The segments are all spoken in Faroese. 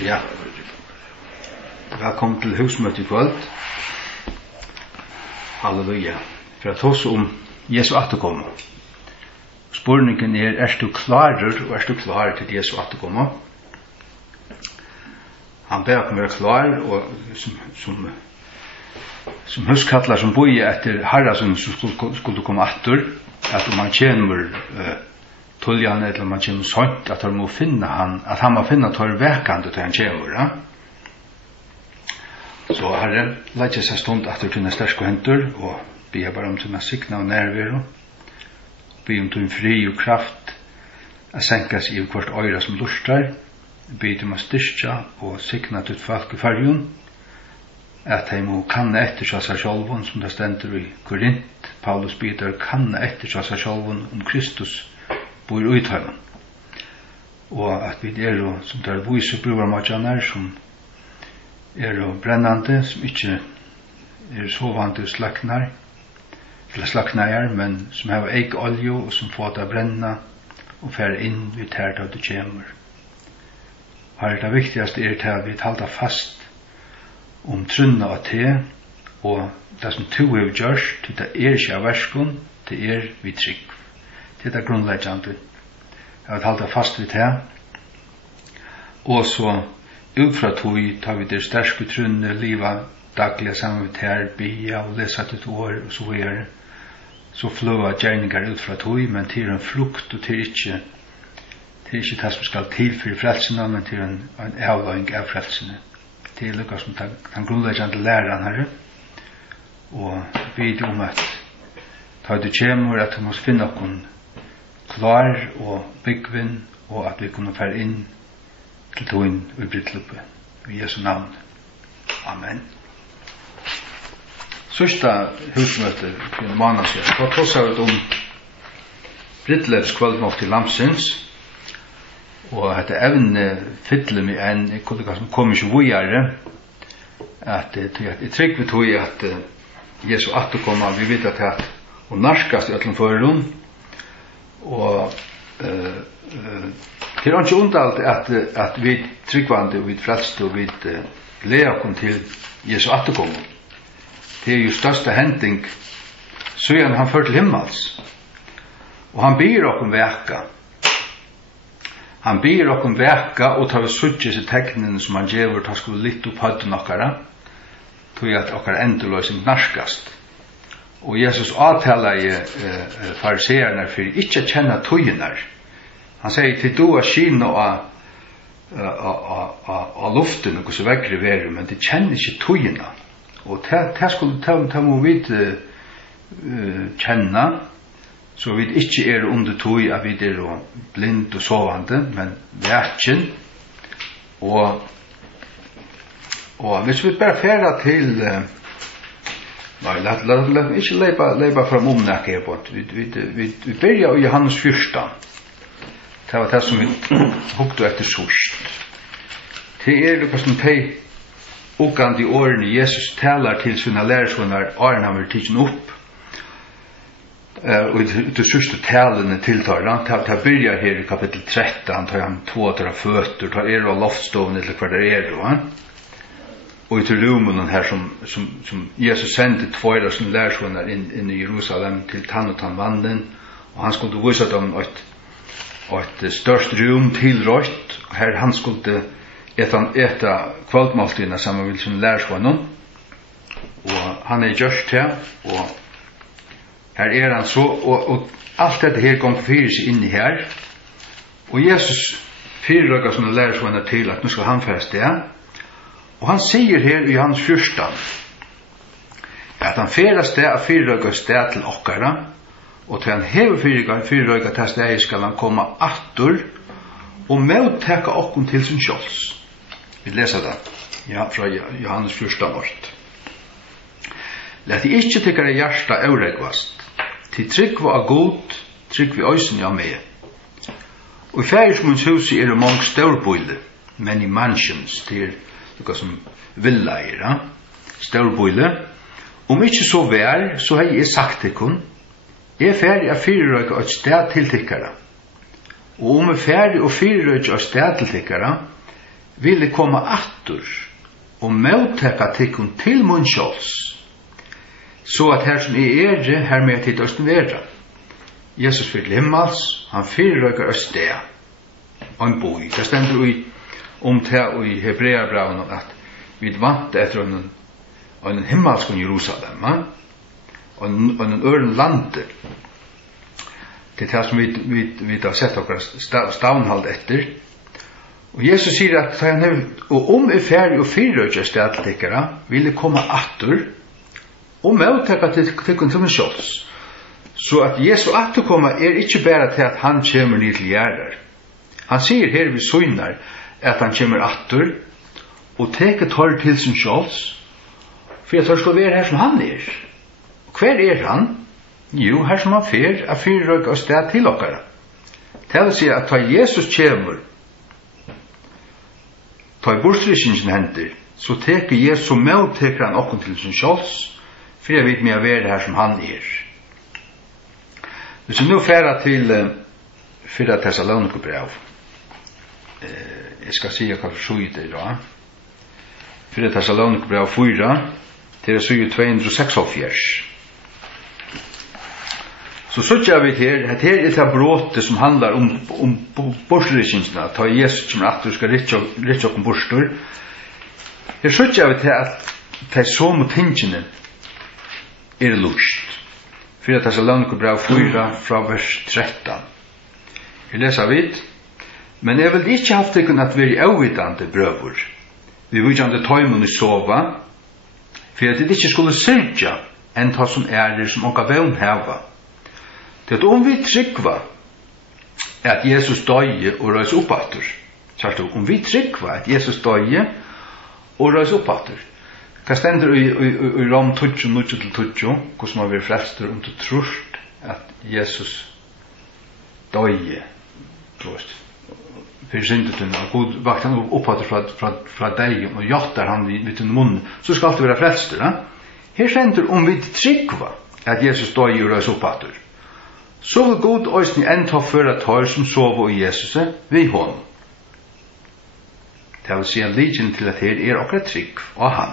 Ja. Velkommen til husmøte I kvöld. Halleluja. For at oss Jesu atterkomme. Spurningen du klarer, og du klar til Jesu atterkomme? Han ber om å være klar, og som huskatler som bor etter Herren som skulle komme atter, at om man kjenner tuljan eller man kjenner sånt, at han må finne at han må finne tar vekande til han kjenner. Ja? Så Herre, legger seg stund etter til en sterske henter, og ber bare om til en sikna og nærvero, ber om til en fri og kraft, å senkes I hvert øyre som luster, ber om å styrke og sikna til folk I fargen, at de må kanne etter seg sjølven, som det stender I Korint. Paulus ber kanne etter seg sjølven om Kristus bor I uthøyden. Og at vi som der viser brovermatjaner, som brennande, som ikke sovande slaknar, eller slaknar, men som har eik olje, og som får det brenna, og fer inn vid her da det kommer. Her det viktigaste til at vi halda fast om trunna og te, og det som to har gjørst, det ikke av verskon, det vi trygg. Det grunnleggjande. Jeg vil halda fast vid det. Og så utfra tog tar vi det sterske trunne, liva daglig sammen med her, bia og lesa til år, og så videre. Så fløva gjerningar utfra tog, men til en flukt, og til ikke det som skal til for frelsene, men til en avløying av frelsene. Det lukka som den grunnleggjande læreren her, og vid om at ta det kjemur, at vi må finne okken klar og byggvinn, og at vi kunne fære inn til togin og brytluppe. I Jesu navn. Amen. Sørsta husmøte for en måned siden, da tås vi om brytlevs kvöldmål til Lamsins, og dette evne fyller med en kollega som kommer ikke vujere, at jeg trygg vi tog at Jesu atterkomma, vi vet at hun narskast I ætlen forhånd, og det ikke undalt at vi tryggvande og vi frelste og vi gleder oss til Jesu atterkomma. Det jo største hending så han ført til himmels, og han byr oss veka. Han byr oss veka og tar vi suttje seg teknene som han gjør til å skulle litt opp høyden okkara, til at okkara endurløsing narskast. Og Jesus avtaler fariseerne for ikke å kjenne tøyener. Han sier til du skina av luften og så vekkere være, men de kjenner ikke tøyene. Og det må vi kjenne, så vi ikke under tøy, at vi blind og sovande, men verken. Og hvis vi bare færer til nei, la ikke leipa fram nækka her på. Vi byrja I Johannes 14. Det var det som vi hukte etter sørst. Det lukka som de uggande årene Jesus talar til sina lærersvunnar, årene han vil tidsen opp. Og det sørste talene tiltar. Det byrja her I kapittel 13, tar han tåter av føtter, tar og loftstående til hver det og I til rumen her som Jesus sendte tvøyre som lærersvunnar inn I Jerusalem til tann og tann mannen, og han skulle vise dem et størst rum tilrøyt, og her han skulle eta kvöldmåltidene sammen med som lærersvunnar, og han gjørst her, og her han så, og alt dette her gong fyrir seg inn I her, og Jesus fyrirrøkka som lærersvunnar til at nå skal han fære det, og han sier her I Johannes 14 at han færer sted av fyrrøyga sted til okkara, og til han hever fyrrøyga til sted skal han komme attur og møttekka okkun til sin kjøls. Vi leser det, ja, fra Johannes 14 vårt. Lett ikkje tykkare hjärsta euregvast, til tryggva av god, tryggva øysen av meg. Og I færismunds huset det mange størbøyle, men I mansions til lukka som villeier, størbøyle. Om ikke så vær, så har jeg sagt til kun, jeg ferdig av fyrrøyga et sted til tykkara. Og om jeg ferdig og fyrrøyga et sted til tykkara, ville komma attur og møtteka tikkun til munnkjåls, så at her som her med til østen vera. Jesus fyrir til himmels, han fyrirrøykar østea, og en boi. Det stender i Hebreabraun at vi vant etter en himmelskon Jerusalem, og en øren lande. Det er det som vi har sett okkur stavnhald etter. Og Jesus sier at og ferdig og fyrirrøykar stedtikkara ville komme attur, og møtteka tikkun til munnkjåls. Så at Jesu atterkomma ikke bare til at han kommer ned til gjerder. Han sier her ved søgnar at han kommer atter og teker tar til sin sjåls, for at han skal være her som han Og hver han? Jo, her som han er fyrrøk og sted til okkara. Det vil si at da Jesus kommer, da bortstrykningen henter, så teker Jesus med teker han okken til sin sjåls, for jeg vet meg å være her som han Hvis vi nu færa til 4 Thessalonikerbrev, jeg skal si hva for det da. 4 Thessalonikerbrev 4, til syge 276. Så sutja vi her, at her det bråte som handlar om bortrykkingsna, ta Jesus som at du skal rikja okkom borstur. Her sutja vi til at de somo tingene lust. 4 Thessalonikerbrev 4 fra vers 13. Vi leser vidt. Men jeg vil ikke haft det at vi avvitande brøver. Vi vil ikke tøymen i sova, for at det ikke skulle syrja enn ta som det som okka vevn heva. Det at om vi tryggva at Jesus døye og røys oppater, om vi tryggva at Jesus døye og røys oppater, hva stender i Rom 12, hvordan man vil frelster om du tror at Jesus døye, for syndetunna, og god vakt han oppfatter fra deg, og hjatter han vid til munnen, så skal det være frelster. Her stender om vi tryggva at Jesus døye og røys oppater, så vil god òsni enda føre tar som sover i Jesus ved hånd. Det vil si en liggen til at her akkurat trygg av han.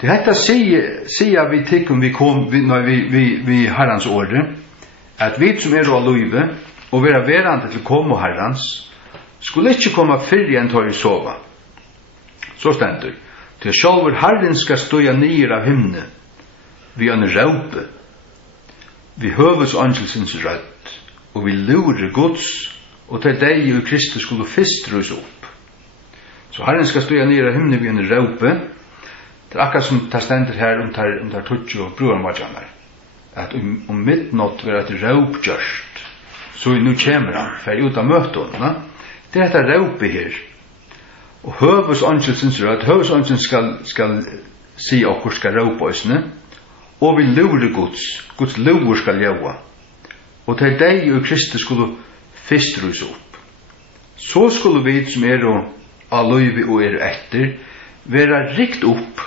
Det hetta sier vi tikkum vi Herrans ordre, at vi som av løyve, og vera verande til komo Herrans, skulle ikke komme fyrre enn tar i sova. Så stendur, til sjálfur Herren skal støya nyer av himne, vi en raupe, vi høves angelsens rødt, og vi lurer Guds, og til deg og Kristus skulle fyrst rus opp. Så Herren skal støya nyer av himne, vi en raupe. Det akkurat som det stender her tar tutsi og broarmadjanar, at om midnatt vil et raupgjørst, så nu kommer han, fer ut av møtene, det er dette raupe her. Og høvesangelsens rød, høvesangelsens skal si okkur skal raupe ossene, og vi lurer Guds lover skal gjøre, og til deg og Kristus skulle fistrus opp. Så skulle vi som av løyve og etter, være rikt opp.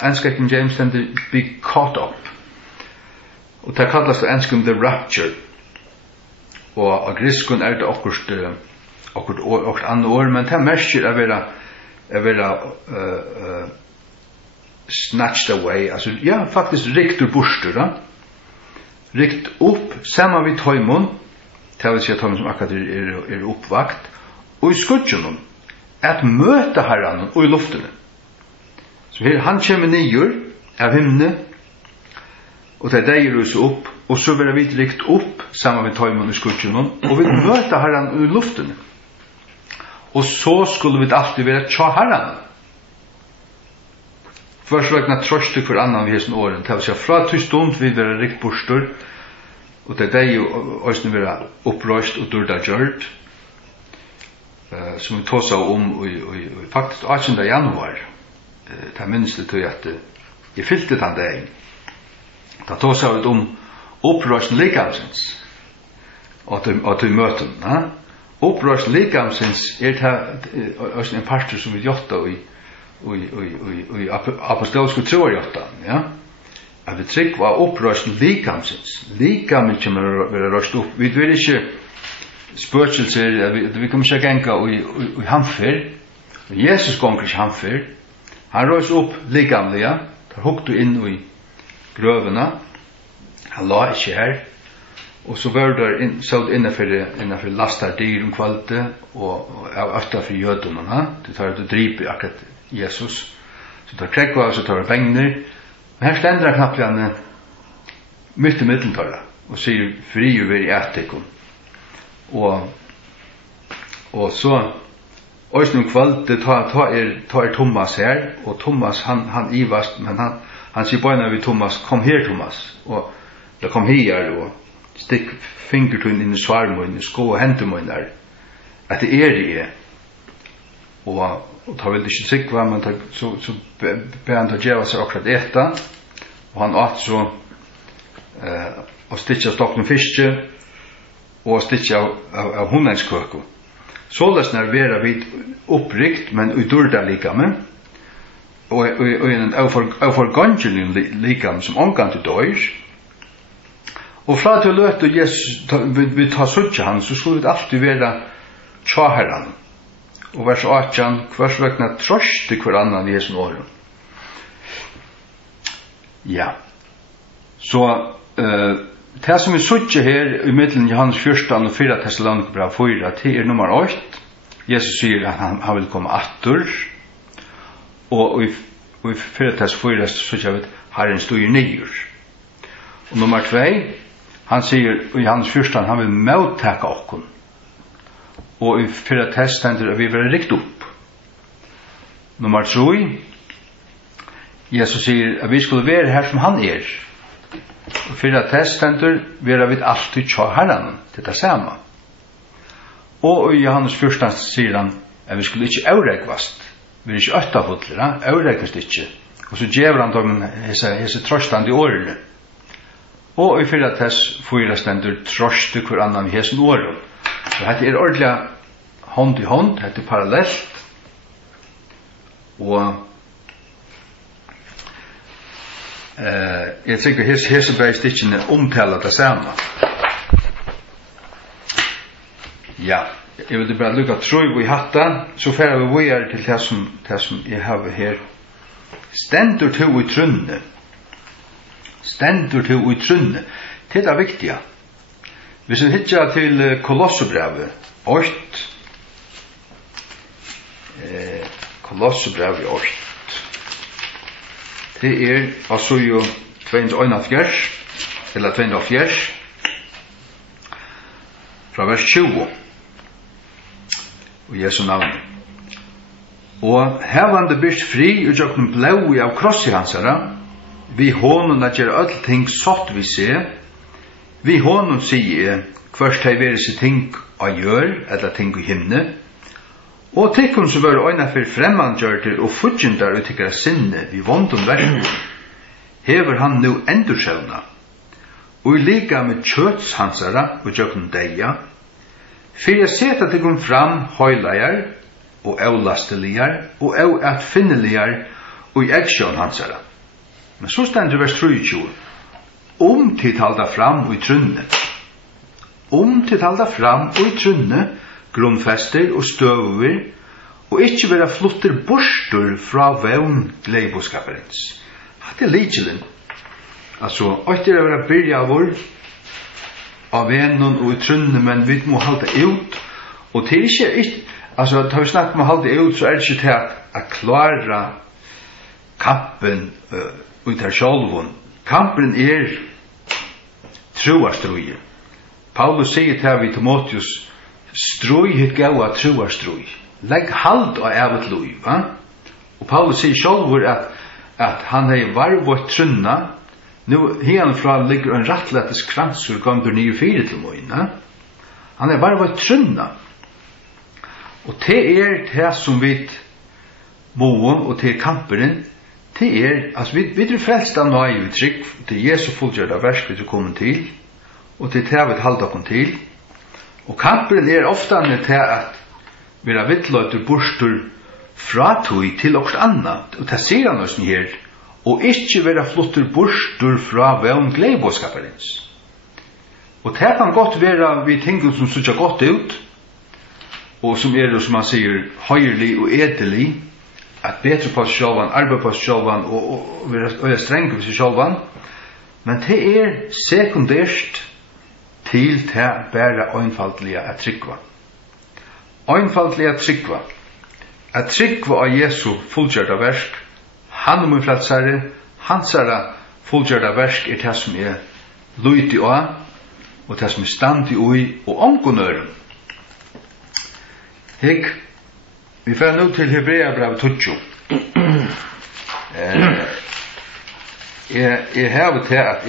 Enskekken James stender be caught up. Og det kallas det enskum the rapture. Og av griskun det okkurst andre år, men det merker å være snatched away. Altså, ja, faktisk rikt ur borstur, da. Rikt opp, saman vid tøymon, det vil si at tøymon som akkurat oppvakt, og i skudjunum, at møta Herran og i luftene. Så her han kommer nyer av himne, og det deg rus opp, og så vil vi rikt opp sammen med tøymon i skudjunum, og vi møta Herran og i luftene. Og så skulle vi alltid være tja Herran. Først vegna trøste for annan vi hesten åren, det vil si fra til stund vi være rikt borstur, og det deg også være opprøst og durda gjørt, som vi tåsa faktisk 18. januar, det minnes det til at jeg fyllte den dagen. Da tåsa vi opprørsen likamsins, og til møten. Opprørsen likamsins det en parter som vi gjotta i apostolske troer gjotta, ja? At vi trygg var opprørsen likamsins. Likamen kommer å være røst opp. Vi vil ikke spøkelser, vi kommer ikke ganga i hamfer. Jesus gonger ikke hamfer. Han røys opp ligamlega, der hukte inn i grøvene. Han la ikke her. Og så var det sådd innenfor lastar dyr kvalte, og av øfta for jødene. Det tar det driper akkurat Jesus. Så tar krekva, så tar det begner. Men her stender han knapt han midt i middeltøyla, og sier fri og veri etikon. Og så Øysnum kvalt ta Thomas her, og Thomas han ivast, men han sier bare vi Thomas, kom her Thomas, og det kom her, og stikk fingertun inn i svarmøyne, sko og hentemøyne der, at det er. Og ta vel ikke sikva, men så ber han til å gjøre seg akkurat etta, og han åt så og stitja stokken fiske, og stitja av hundengskøko. Såles når vera vid opprikt, men udurda likame, og en avforgangelig likame som omgang til døyr. Og fra til løt og Jesus, vi tar suttja han, så skulle vi alltid vera tjaheran. Og vers 18, hvers vekna trost til hver annan i Jesu åren. Ja. Så, det som vi suttja her i middelen Johannes 14 og 4 Thessalonikabrev 4, det nummer 8. Jesus sier at han vil komme atter. Og i 4 Thess 4 suttja vi Herren stod nyer. Og nummer 2, han sier i Johannes 14 han vil mottaka okkon. Og i 4 Thess stender vi vil rikt opp. Nummer 3, Jesus sier at vi skulle være her som han er. Og 4 Thess stender vi vil alltid tja herren til det samme. Og i Johannes 14 sier han at vi skulle ikke avregvast. Vi ikke øttafotler, avregvast ikke. Og så djever han dem hese trøstand i årene. Og i 4 Thess 4 stender trost til hver annan i hesen åren. Så dette ordentlig hånd i hånd, dette parallellt. Og jeg tenker hesebægstikkene omtaler det samme. Ja, jeg vil bare lukka trøy i hatta, så færer vi videre til det som jeg har her. Stendur to i trunne. Stendur to i trunne. Det er viktig. Hvis vi hittar til Kolossebrevet 8, Kolossebrevet 8, det altså jo 241, eller 240, fra vers 20, og Jesu navn. Og hevande byrst fri og jokken blau av krossi hansara, vi hånden at gjør öll ting satt vi se, vi hånden sier hverst hei veri seg ting av gjør, eller ting i himne, og tikkun som var øyna for fremmandgjørter og fudgjendar ut tikkara sinne vi vondum verden, hever han nu endursjøvna, og i liga med kjøtshansara og jokken deia, fyrir seta tikkun fram høylajar, og eulasteligar, og euatfinneligar, og i eksjøn hansara. Men så stendur vers 23, til talda fram og i trunne. Til talda fram og i trunne, grunnfester og støver, og ikkje vera flutter borstur fra vevn gleiboskaperens. Det er likelen. Altså, åttir er vera byrja av vennen og i trunne, men vi må halda ut, og til ikkje, altså, da vi snakker om å halda ut, så er det ikke til at klara kampen ut her sjálvun. Kampen er troastrui. Paulus sier til vi Timotheus, strui hit gaua troastrui. Legg hald av evet lui, va? Og Paulus sier sjálvur at han hei varvått trunna, nu herfra ligger en rattlettes kransur gangur 9-4 til moina. Han hei varvått trunna. Og det er det som vi må, og det er kamperen, det er, altså vi er frelst av nøye vi trygg, det er Jesu fullgjørda versk vi er kommet til, og det er det vi halda kom til, og kamperen er ofta til at vi er vittløyter borstur fra tog til okkur annat, og det sier han oss her, og ikkje vera flutter borstur fra vevn gleiboskaperins. Og det kan godt være vi ting som ser godt ut, og som som man sier, høyerlig og edelig, at bedre på seg selv, arbeid på seg selv, og være streng på seg selv, men det sekundært til det bare einfaldlige at trykva. Einfaldlige at trykva. At trykva av Jesu fullgjørda versk, han min frelsare, hans fullgjørda versk det som lyti av, og det som stand i ui, og omgånøren. Vi får nå til Hebreabrev 20. Jeg har til at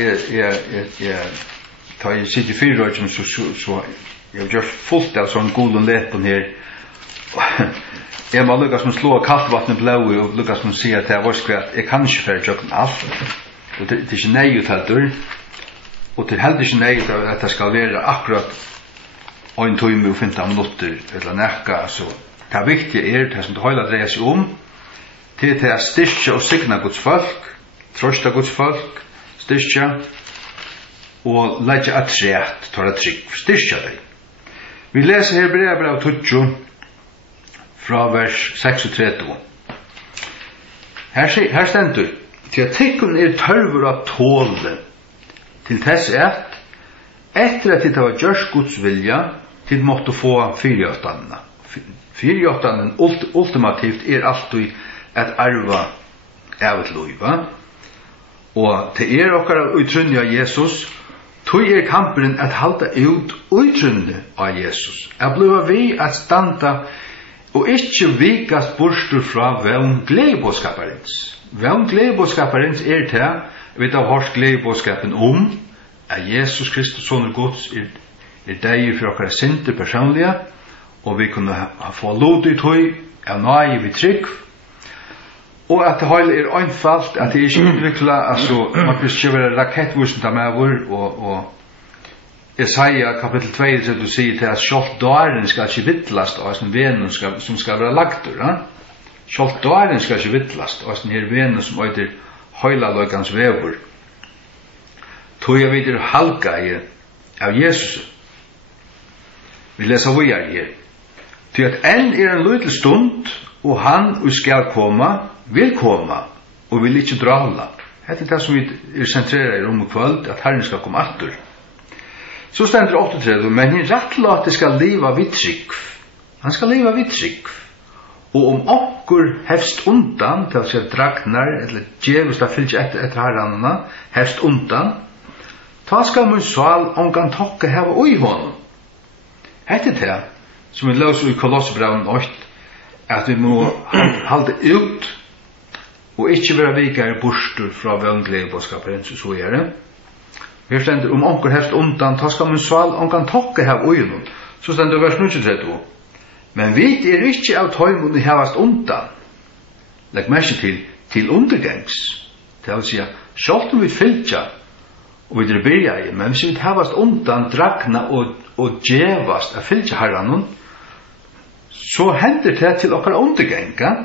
jeg sitter i 4 år, så jeg har gjort fullt av sånn god og lepen her. Jeg må lukkast med å slå kaltvattnet blå og lukkast med å si at jeg var skrevet, jeg kan ikke fære tjøkken alt. Og det ikke nøyut heldur. Og det heller ikke nøyut at det skal være akkurat 1 time og 15 minutter eller nekka. Så det viktige det som det hele dreier seg om, til å styrke og signa Guds folk, trosta Guds folk, styrke, og leggja at rett, tar at trygg, styrke deg. Vi leser her Hebreabrev 20, fra vers 36. Her stendur, til at tikkun tørver av tåle, til tess etter at det var gjørs Guds vilja, til måtte få fyrjåttandene. Fyrjåttanden ultimativt alltid at arva av et loiva, og til okkara utrunni av Jesus, tog kampen at halda ut utrunni av Jesus. Jeg bliva vi at standa og ikkje vikast borstur fra vevn gledebåskaparens. Vevn gledebåskaparens til, vi har hørt gledebåskapen om, at Jesus Kristus, Sonur Guds, deg for okkara synder personlige, og vi kunne få lod ut høy, av nøye vi trygg, og at det hele einfalt, at det ikke utvikla, altså, man kan ikke være rakettvusen av meg, og Jesaja kapittel 2, du sier til at sjålt dåren skal ikke vittlast, og sånn venen som skal være lagtur, sjålt dåren skal ikke vittlast, og sånn her venen som øyder høyla løykans vevur, tog jeg videre halga av Jesus. Vi leser vi her. Til at enn en liten stund, og han skal vil komme, og vil ikke drala. Dette det som vi sentrerer om kvöld, at Herren skal komme atter. Så stender 38, men hin rattlate skal leva vid trygg. Han skal leva vid trygg. Og om okkur hefst undan, til å si dragnar, eller djevust av fylgje etter herrannene, hefst undan, ta skal mun sval omgan tokka heva ui honom. Hette det, som vi løser i Kolossebraun 8, at vi må halde ut, og ikkje være vikar borstur fra vøngleibåskaperen, så er det. Vi stender om onker hefst undan, ta skal mun sval omgan tokka heva ui honom. Så stender vers 32. Men vi ikkje av tøymun i hevast undan. Legg merke til undergangs. Det vil si, sjalt om vi fylgja, og vi byrja i, men hvis vi hevast undan, dragna og djevast av fylgja herranun, så hender det til okkar underganga,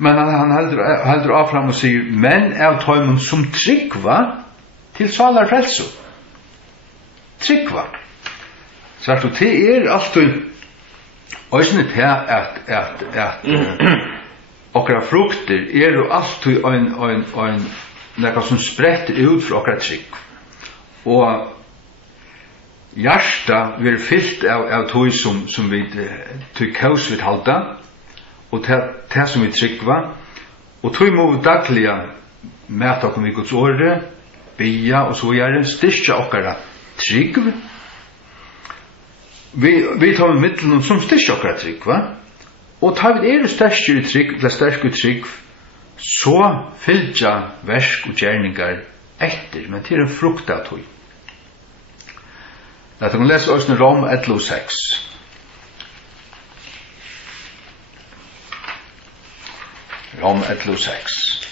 men han heldur av fram og sier, men av tøymun som tryggva til salar frelso. Tryggva. Så det alltid Øysene til at okkara frukter jo alltid en nekka som spretter ut fra okkara trygg. Og hjärsta vil fyllt av tog som vi tog kaus vid halda, og det som vi tryggva, og tog må vi dagliga mæta okkom vi Guds åre, bia og så gjerne, styrkja okkara trygg, vi tar med middelen som styrkja okkara trygg, va? Og tar vi sterkere trygg, eller sterkere trygg, så fylgja versk og gjerningar etter, men til en frukt av tog. Lad oss lese oss i Rom 11:6. Rom 11:6.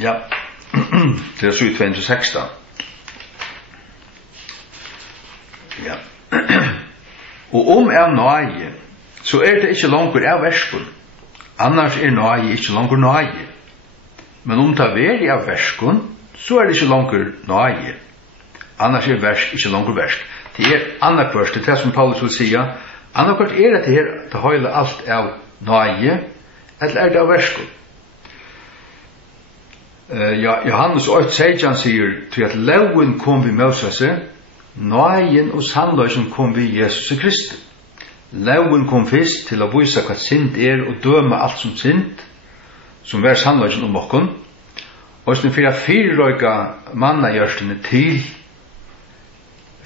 Ja, det 7:16. Ja. Og om nøye, så det ikke langer av verskun. Annars nøye ikke langer nøye. Men om det er av verskun, så det ikke langer nøye. Annars versk ikke langer versk. Det annakvørst, det som Paulus vil sige, annakvørst det her, det høyler alt av nøye, eller det av verskul. Johannes 8:16 sier, til at loven kom vi Moses, nøyen og sannløysen kom vi Jesus Kristi. Loven kom først til å vise hva synd og døme alt som synd, som var sannløysen om okken, og som fyrir fyrrøyga mannagjørstene til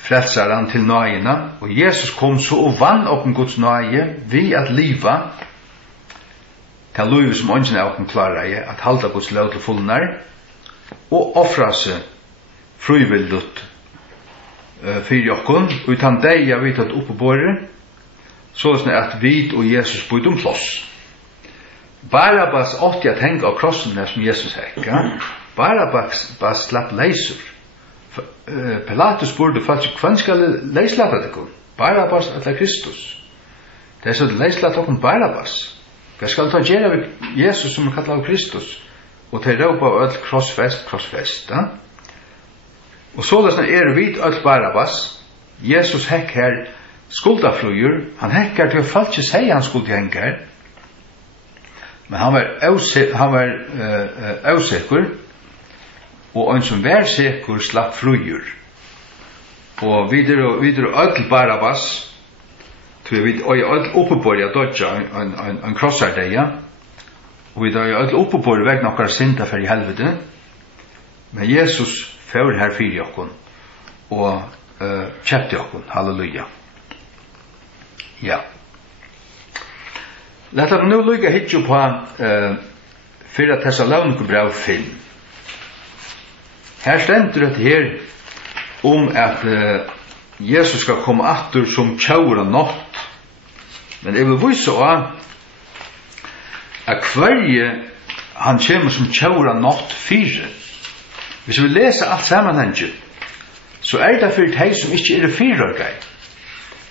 frelsaren til nøyene, og Jesus kom så og vann oppen Guds nøye vi at liva til livet som ånden av oppen klarer at halda Guds lov til fullnar og offra seg frivilligt fyrir okken og utan deg jeg vet at oppe båre så at vi og Jesus bøyd plass. Barabbas åtti at henga av krossen som Jesus hekka. Barabbas slapp leisur. Pilatus spurte faktisk, hvem skal leislata deg? Barabbas eller Kristus? Det så leislata deg Barabbas. Hva skal ta gjøre av Jesus som kallet av Kristus? Og til råpa av öll krossfest. Ja? Og så vidt öll Barabbas. Jesus hekk her skuldaflugur. Han hekk her til å falt ikke si han skulle hekk her. Men han var ausikker, og en som var sikker slapp frugjur. Og videre öll Barabbas, tror vi öll oppeborg av dodja, en krossardeia, og vi öll oppeborg vegna okkar synda for i helvete, men Jesus fyrir her fyrir okkon, og kjepti okkon, halleluja. Ja. Låt oss nu lukka hitju på 4 Tessalonikerbrev 5. Her stendur det her at Jesus skal komme atter som tjaura natt. Men jeg vil vise at hverje han kommer som tjaura natt 4. Hvis vi leser alt sammenhengen, så det for de som ikke fyrrøkei.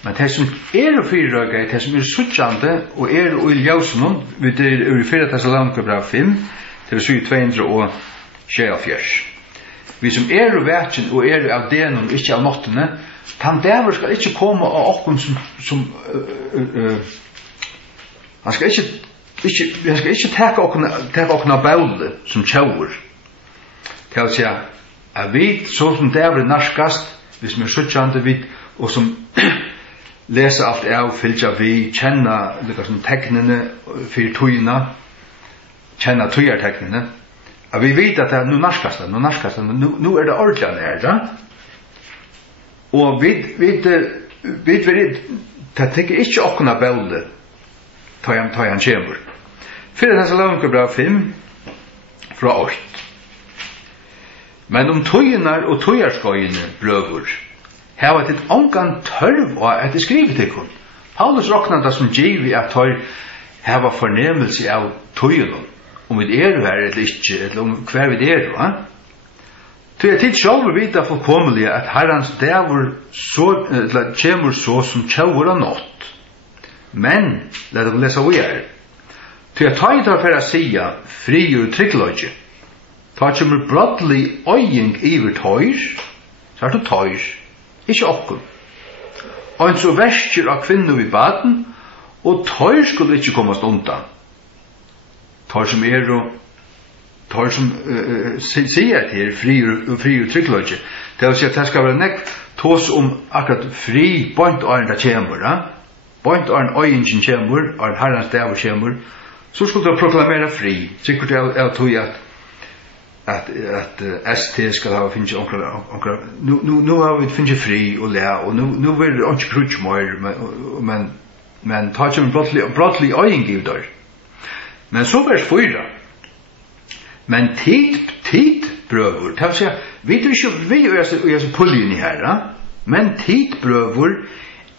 Men de som fyrrøkei, de som suttjande og i ljøsenen, vi i 4 Tessalonikerbrev 5, til vi sier 276. Vi som vetjen og av denen, ikke av nottene, han der skal ikke komme av okken som han skal ikke teka okken av baulet som tjauer. Til å si at vi, så som der narskast, hvis vi suttjande vid, og som lesa alt av, fylgja vi, kjenna teknene for tøyna, kjenna tøyarteknene, at vi vet at det nu narskastet, nu det ordentlig her, ja? Og vi det tenker ikke okkona baulet, ta han kjemur. 4 Tessalonikerbrev 5, fra 8. Men tøynar og tøyarskøyene, brøver, her var det ongan tørv av at det skriver til kun. Paulus råkna det som giv at her var fornemmelse av tøyene, om vi her eller ikke, eller om hver vi va? Så jeg tid selv vite fullkomelig at herrens dæver kjemur så som tjauer av nått. Men, la det lese hva er. Så jeg tar ikke for å sia fri og tryggløgje. Ta kjemur brottelig øying iver tøyr, så det tøyr, ikke okkur. Og en så verskjer av kvinner i baden, og tøyr skulle ikke komast undan. Tøyr som tar som sier til fri og tryggløgje. Det vil si at det skal være nekk tås om akkurat fri bøyntåren det kjemur. Bøyntåren øyingen kjemur, og herrens dæver kjemur, så skulle du proklamere fri. Sikkert jeg tog at ST skal ha finnes onkra. Nu har vi finnes fri og læ, og nu vil det ikke krutsk men tar som brottelig øying i der. Men så vers 4. Men tid brøver, det vil si, vi er så puljen i her, men tid brøver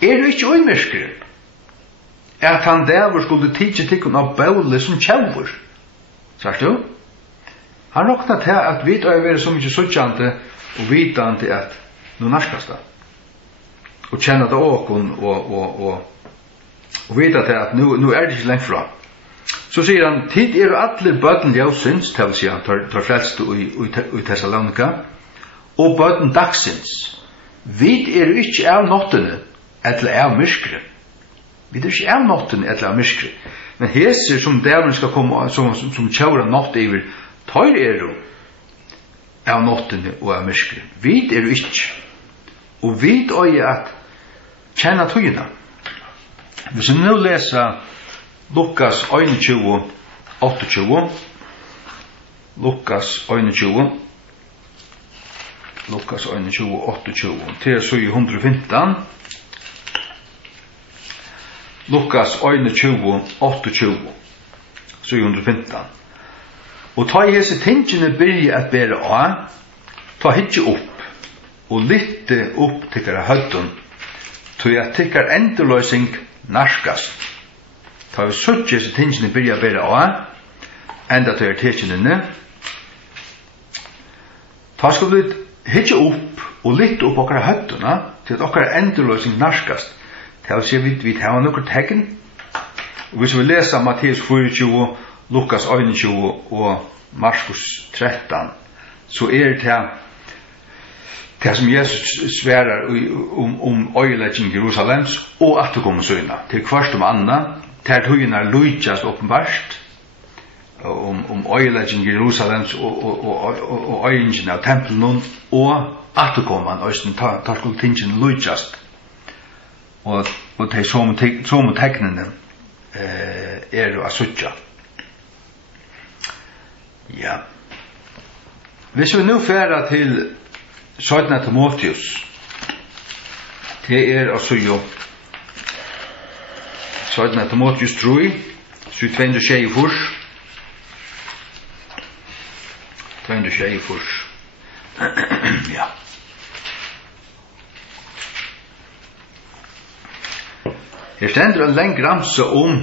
det ikke øymerskere. At han der skulle tidse tikkun av bøle som tjauver. Sagt du? Han råkna til at vi er vært så mye suttjante og vitande at nu narskast det. Og kjenna det åkon og vita til at nu det ikke lengt fra. Så sier han, tid alle bøten ljósins, det vil si han tar frelst i Thessalonika, og bøten dagsins. Vi ikke av nottene, eller av myrskre. Vi ikke av nottene, eller av myrskre. Men heser som dævren skal komme, som kjører natt iver, tar av nottene og av myrskre. Vi ikke. Og vi at kjenne tøyene. Hvis vi nå leser Lukas 21, 28, Lukas 21, 28, til så i 115, Lukas 21, 28, så i 115. Og ta i hese tingene byrje at bære av, ta hitje opp, og lytte opp til dere høtten, til at tikkar endeløsing narskast. Ta vi suttje hese tingene byrje at bære av, enda til tingene, ta skal vi hitje opp, og lytte opp okkara høttene, til at okkara endeløsing narskast. Det vil si vi tar noen tegn. Og hvis vi leser Matteus 24, Lukas 21 og Markus 13, så det som Jesus sverar om øyeleggen Jerusalems og at det kommer søgna til hverst anna, der tøyene lujtjast åpenbart om øyeleggen Jerusalems og øyingen av tempelen og at det kommer tar skulle tingene lujtjast. Og de som tegnene å suttja. Ja. Hvis vi nå færer til 17. Timotheus, det å suttja 17. Timotheus 3, 224, 224, ja. Her stender en lengre ramse om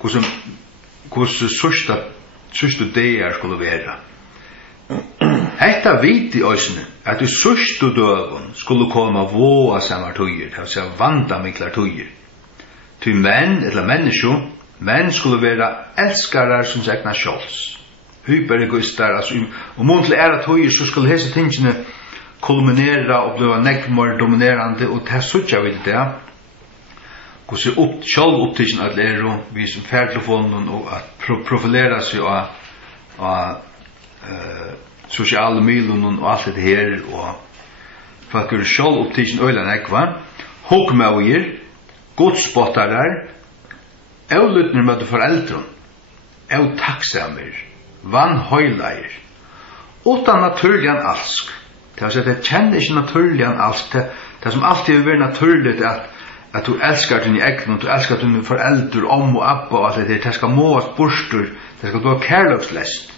hvordan sørste dager skulle være. Hetta viti òsne at i sørste døgen skulle komme våa samme tøyer, det vil si vandamiklar tøyer. Til menn, eller menn skulle være elskarar som segna sjåls. Hyperegoistar, altså, og muntlig tøyer, så skulle hese tingene kulminera og bli nekmor dominerande, og det sørste vi det, hvordan selv opptidsen at lære, vi som færtelefonen, og at profilera seg av sosiale miljøen og alt det her, og faktisk selv opptidsen øyla nekva, hokmauer, godspottarar, avlytner med foreldren, avtakksamer, vannhøyleier, utan naturligan alsk. Det kjenner ikke naturligan alsk, det som alltid vil være naturligt at du elskar din egen, du elskar din foreldre, om og abba og alt det skal måast borstur, det skal bli kærløkslest.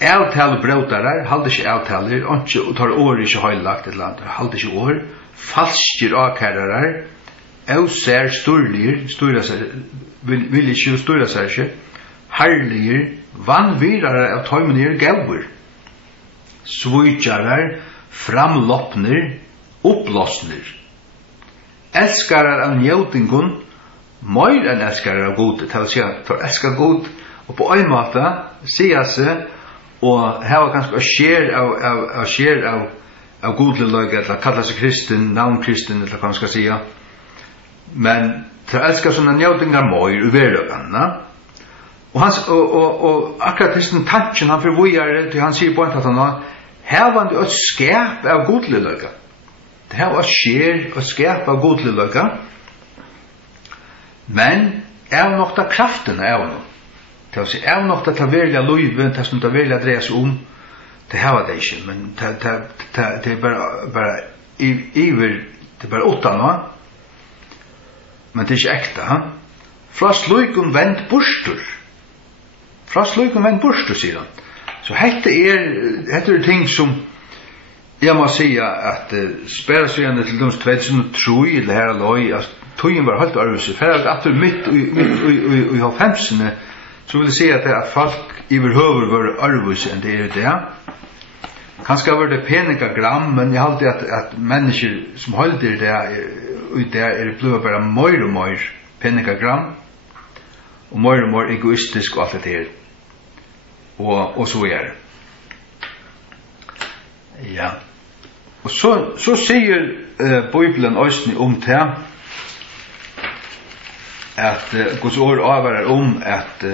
Avtale brøtarar, halde ikke avtaler, og tar år ikke høylagt et eller annet, halde ikke år, falskir avkærarar, avser storligir, vil ikke stora seg ikke, herligir, vannvirarar av tøymenir gaur, svujtjarar, framloppnir, opplåsnir, elskarar av njøtingun, mer enn elskarar av god, det vil si at for elskar god, og på en måte sier seg, og her var ganske skjer av godleløg, eller kalla seg kristen, navnkristen, eller hva man skal sige, men for elskar sånne njøtingar mer uverløgane, og akkurat kristen tanken, han forvujar til han sier på en tatt han, her var det et skap av godleløg, det her var skjer og skap av godleløgga, men nok da kraften noe. Det vil si, nok da ta velja løyven, det som ta velja dreies det her var det ikke, men det er bare iver, det er bare åtta nå, men det er ikke ekta. Frast løyken vend borstur, sier han. Så hette er ting som jeg må si at spæra seg igjen til døms 2003 eller her aloi, at tøyen var helt arvelse. For at det midt i 90-ene, så vil jeg si at folk i behøver var arvelse enn det det. Kanskje var det peningagram, men jeg halte at mennesker som holder det blevet bare mer og mer peningagram. og mer egoistisk og alt det her. Og så er det. Ja. Og så sier Bibelen også om det, at Guds ord avvarer om at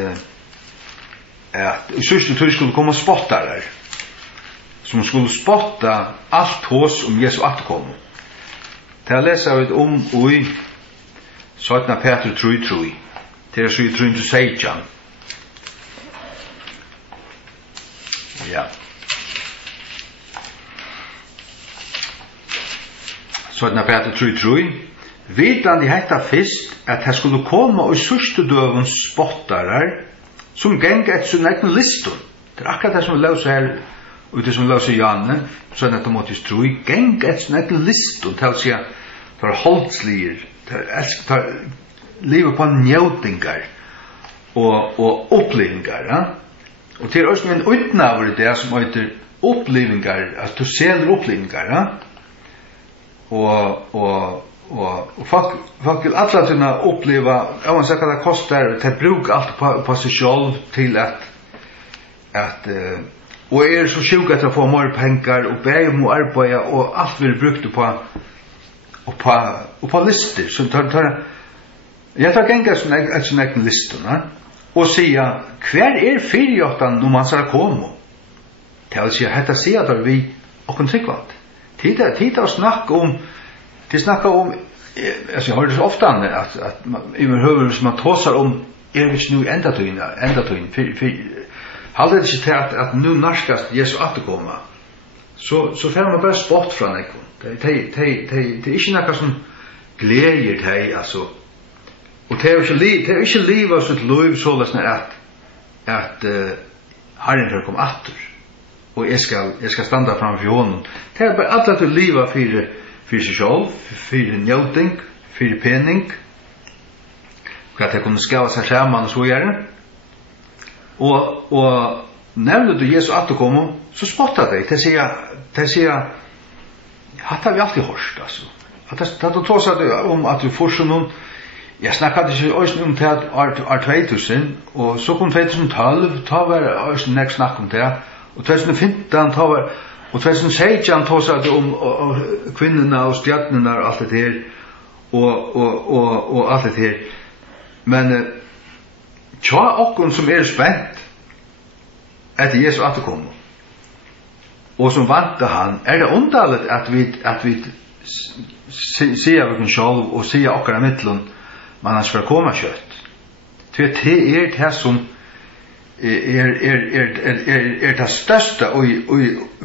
i sørste tid skulle komme spottare, som skulle spotta alt hos om Jesu atkom. Det leser vi om i 17. Peter 3:3, til 7:3-16. Ja. Så den Peter 3:3, vitandi hetta fyrst at det skulle komme og sørste døvens spottarar som geng et sin egen liston. Det akkurat det som vi løser her, og det som vi løser i Janne, så den Timotheus 3, geng et sin egen liston, til å si at det er holdslier, det er livet på njøtingar og opplevingar, ja? Og til også en utnavr i det som heter opplevingar, altså du selger opplevingar, ja? Og folk vil alla tuna oppleva, om man sier hva det kostar, til bruk alt på seg selv til at og så sjuk at få mer pengar, og beg må arbeida, og alt vil brukt på lister. Så jeg tar genga sånn egen listene, og sier, hver fyrjåttan når man skal komme? Det vil si, hetta sier at vi okken tryggvand. Tid å snakke om, altså jeg har det så ofte at i min høver som man tåsar om vi ikke nu enda tøyen, halde det ikke til at nu narskast Jesu attekoma, så fer man bare spott fra nekko. Det er ikke nekka som gleder teg, altså. Og det er ikke livet sitt liv så løsner at Herren for å komme atter, og jeg skal standa framfor honom. Det er bare alt at du livet for seg selv, for njøting, for pening, hva det kunne skava seg sammen og så gjøre. Og nevner du Jesu atterkomo, så spottar det. Det sier, hatt har vi alltid hørst, altså. At du tåsar det om at du får sånn noen, jeg snakket ikke også om det er 2000, og så kom 2012, ta var også nek snakk om det, og 2015, og 2016 tåsar det om kvinnerne og stjernene og alt det her, og alt det her. Men tja okkon som spent etter Jesu atterkomo, og som vante han, det underligt at vi sier vi kan sjálv og sier okkara mittlun, men han skal komme kjøtt. Det det som det største og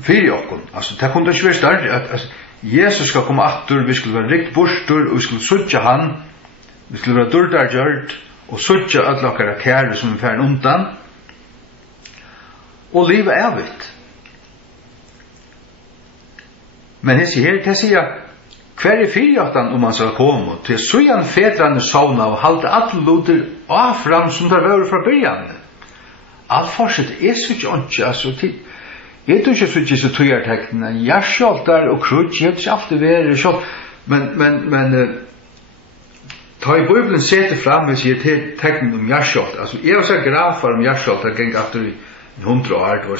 fyrir okkon. Altså, det kunne ikke være større at Jesus skal komme atter, vi skulle være rikt borster, og vi skulle suttja han, vi skulle være dårdargjørt, og suttja alle okkara kære som vi færen undan, og livet evigt. Men det sier hver fyrjåttan om man skal komme, til søyan fedrande sovna og halte alle luder av fram som det var fra byrjan. Alt fortsatt så ikke åndsja, altså, jeg tror ikke så ikke så tøyarteknene, hjerskjoltar og krutsk, jeg vet ikke alltid være skjolt, men ta i Bibelen seter fram, hvis jeg til teknen om hjerskjolt, altså, jeg har sagt grafer om hjerskjolt, det gikk etter 100 år,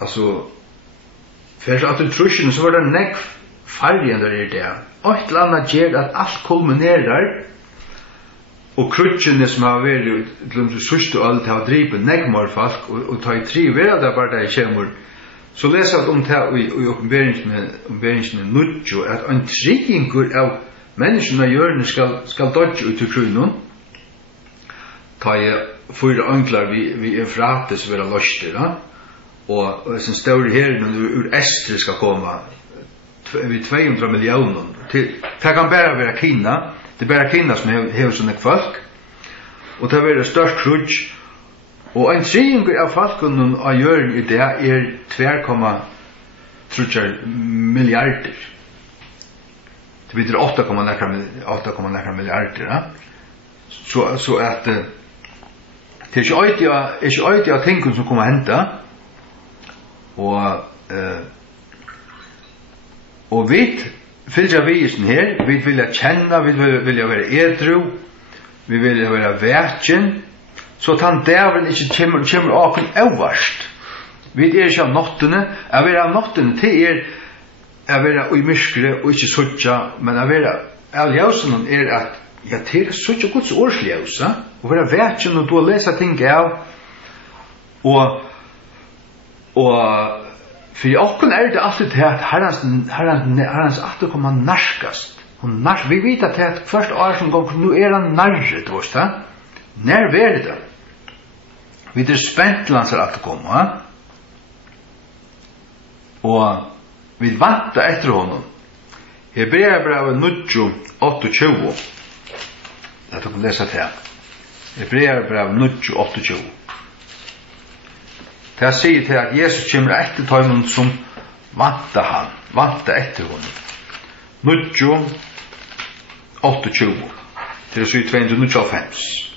altså, for at du trusjen, så var det nekv fargen der det. Og et eller annet gjør at alt kulminerer, og krutskene som har vært til de sørste og alt har drivet negmar folk, og ta i tri vera der bare der kommer. Så leser jeg om det i oppenberingsene nudjo, at en trigingur av menneskene av hjørnet skal dodge ut i krunnen. Ta i fyra anklar vi frates vera løster, og sin større herren ur Estre skal komme, vi 200 millioner. Det kan bare være Kina. Det er bare Kina som har sånne folk. Og det er bare størst krutsk. Og en tredje av folkene av hjørnet i det 2,3 milliarder. Det betyr 8,9 milliarder. Ja? Så at det er ikke øyde av tingene som kommer hente. Og vi fylgja visen her, vi vilja kjenna, vi vilja være edru, vi vilja være verken, så at han dævren ikke kommer åken øverst. Vi ikke av nottene, jeg vil av nottene til jeg vil i myskre og ikke suttja, men jeg vil av ljøsene at ja, til suttja Guds årsljøse, og være vetjen og du har lesa ting av, og for i åkken det alltid til at herrens atter kommer narskast. Vi vet at det er første år som går, nå han narret, du vet det? Når er det? Vi er spent til hans atter kommer, og vi vanta etter honom. Hebreerbrevet 9:28. Jeg tar å lese det. Hebreerbrevet 9:28. Det sier til at Jesus kommer etter tøymen som vanta etter honom. 9:28. Til å si 295.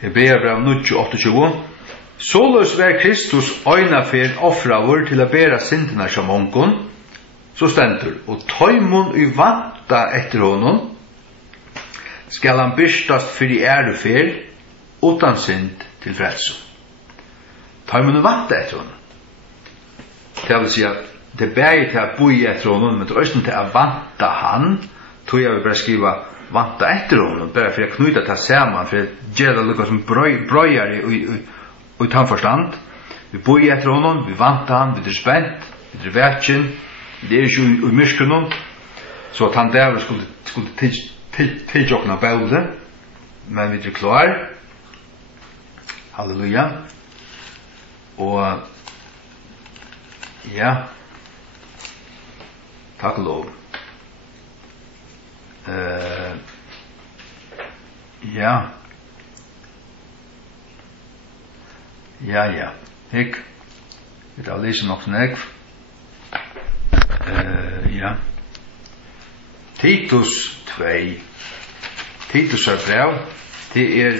Hebreerbrevet 9:28. Såløs vær Kristus øynafer offravur til å bæra syndina som mongon, så stendur, og tøymon i vanta etter honom, skal han byrstast fyrir ærefer, utan synd til frelso. Tøymon i vanta etter honom. Det vil si at det bæg til å boi etter honom, men det er til å vanta han, tog jeg vil bare skriva vanta etter honom, bare for å knyta til saman, for å gjøre det lukka som brøyar i tannforstand. Vi boi etter honom, vi vanta han, vi er spent, vi er vetjen, det er ikke i myskrunnen, så at han der skulle tiltjokkna baude, men vi er klar. Halleluja. Og ja, takk og lov. Ja. Ja. Hikk. Vi tar lese nok snakk. Ja. Titus 2. Titus er brev. Det er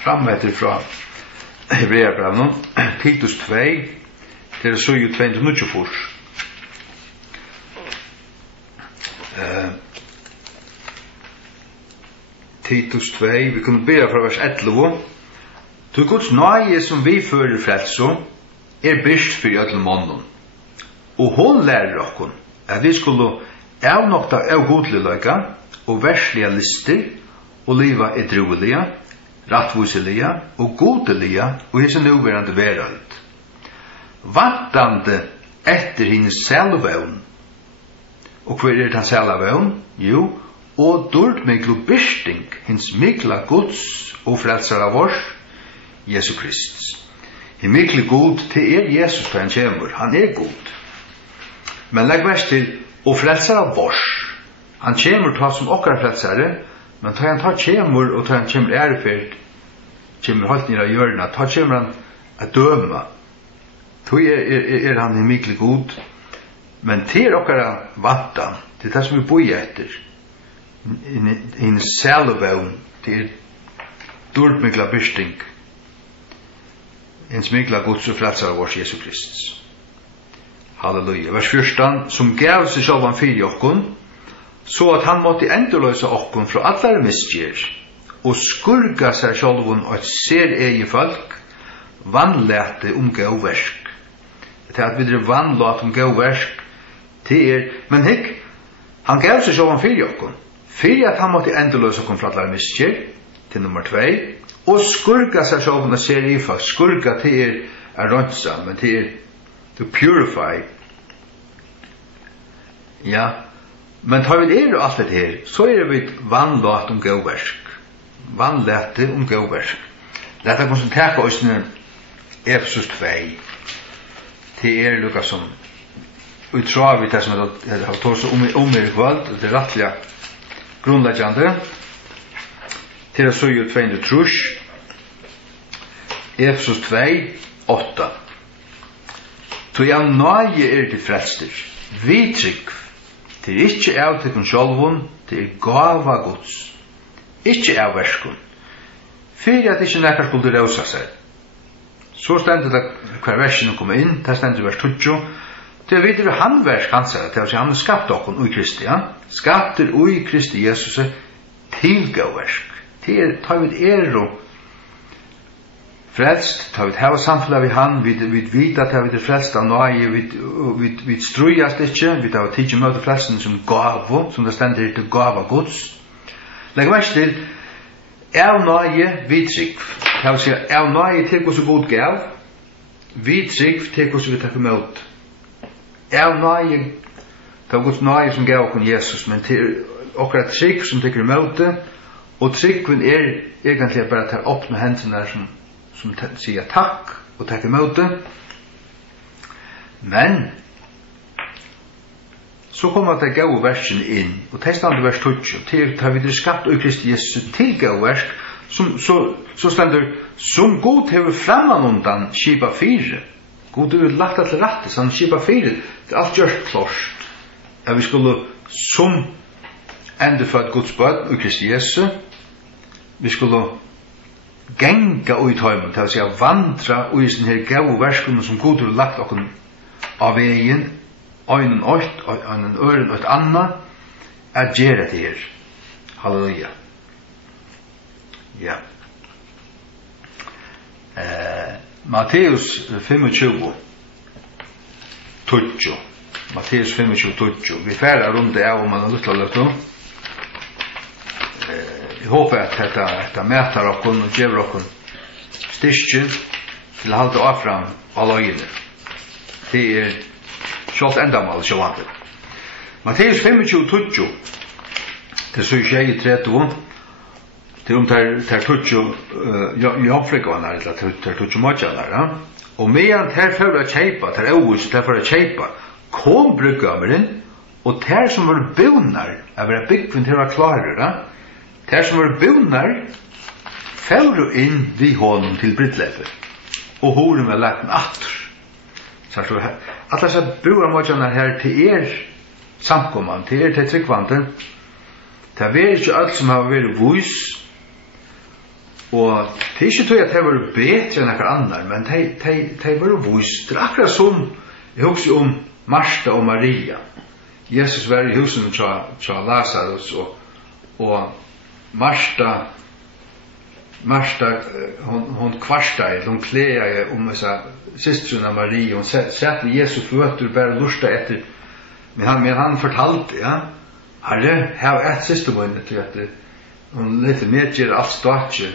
frammetter fra Hebreerbrevet. Titus 2. Det er så jo 294. Titus 2, vi kunne begynne fra vers 11. Til Guds nøye som vi fører frelso, byrst for i ødel månen. Og hon lærer okkon at vi skulle avnokta av godligløyga og verslige lister og liva edruelige, rattvuselige og godeliga og hese nuverande verald. Vantande etter hins selvevån. Og hver den selvevån? Jo, og dård miklu byrsting hins mikla Guds og frelsara vårs, Jesu Kristus. I mikli god til Jesus da han kjemur, han god. Men legg mest til, og frelsara vårs, han kjemur ta som okkar frelsare, men ta han kjemur, og ta han kjemur æreferd, kjemur halt nira hjørna, ta kjemur han a døma. To han i mikli god, men til okkara vatan, til det som vi boi etter, i en selvevån, til dård mikla byrsting, en smikla Guds og frelsar vårs Jesu Kristus. Halleluja. Vers 14, som gav seg sjálvan fyrir okkon, så at han måtte endurløysa okkon fra allar misgjer, og skurga seg sjálvan og et ser egi folk, vannlete gauversk. Det at vi er vannlete gauversk, men hikk, han gav seg sjálvan fyrir okkon, fyrir at han måtte endurløysa okkon fra allar misgjer, til nummer 2, og skurga seg sjálvan og ser egi folk. Skurga til rønsa, men til to purify. Ja, men tar vi det alt det her, så vi vannlat gauversk. Vannlete gauversk. Dette kan som teka oss nu Efesus 2. Det lukka som utrav vi det som har tått seg om i kvalt, og det rattliga grunnleggjande. Til å søye 200 Efesus 2, 8. Så jeg nøye til frelster. Vi trygg. Det ikke av til kun sjálvun, det gava Guds. Ikke av verskun. Fyrir at ikke nekkar skulle rausa seg. Så stendur det hver versen kommer inn, det stendur vers 20. Det vet du handverk han säger att han skapat oss i Kristi, ja. Skatter i Kristi Jesus tillgåverk. Till tar vi och frälst, tar vi hava samfella vid han, vi vita att vi frälst av nøye, vi strujast ikke, vi tar tidsi møte frälsten som gavo, som det stender til gava Guds. Legg mest til, av nøye, vi trygg. Det vil si, av nøye til hos god gav, vi trygg til hos vi tar imot. Av nøye, det var Guds nøye som gav okkur Jesus, men til okkur trygg som tar imot, og tryggven egentlig bare tar opp med hendene som sier takk og takk imot det. Men så kommer det gode versen inn, og det stender vers 20, til tar vi det skapt og Kristi Jesus til gode vers, så stender som god hever framman undan skipa 4. God hever lagt til rette, sånn skipa 4, det alt gjørt klart. At vi skulle som enda for et Guds bød og Kristi Jesus, vi skulle genga ut heimen, det vil si vandra ut i sin her gau verskene som god har lagt okken av veien, øynen åt, øynen øren åt anna, er gjerra det her. Halleluja. Ja. Matteus 25, 20. Matteus 25, 20. Vi færer rundt det av om man har luttla løtto. Jeg håper at dette mætar okkun og gjever okkun styrke til å halde av fram av løgene. Det sjålt endamal sjåvande. Matteus 25:20 det så ikke 30 til ter 20 jobbfrikvanar eller ter 20 modjanar, og medan ter for å kjeipa, ter øvus ter for å kjeipa, kom bruggameren, og ter som var bonar, er vera byggvinn til å være klarer, ter som var bonar, færu inn vi honom til brittlefer, og horen var lagt med atter. Så at disse boarmodjanar her til samkomman, til til tryggvante, det var ikke alt som har vært vois, og det er ikke tog at det var bedre enn akkur annar, men det var vois. Det er akkurat som, jeg husker om Martha og Maria. Jesus var i husen til Lazarus, og Martha, hon kvarstade, hon klæde om dessa systrarna Maria, hon satt ved Jesu føtter bare lusta etter, men han fortalte, ja, Herre, her er et systermunnet til at hun litt medgjør alt statje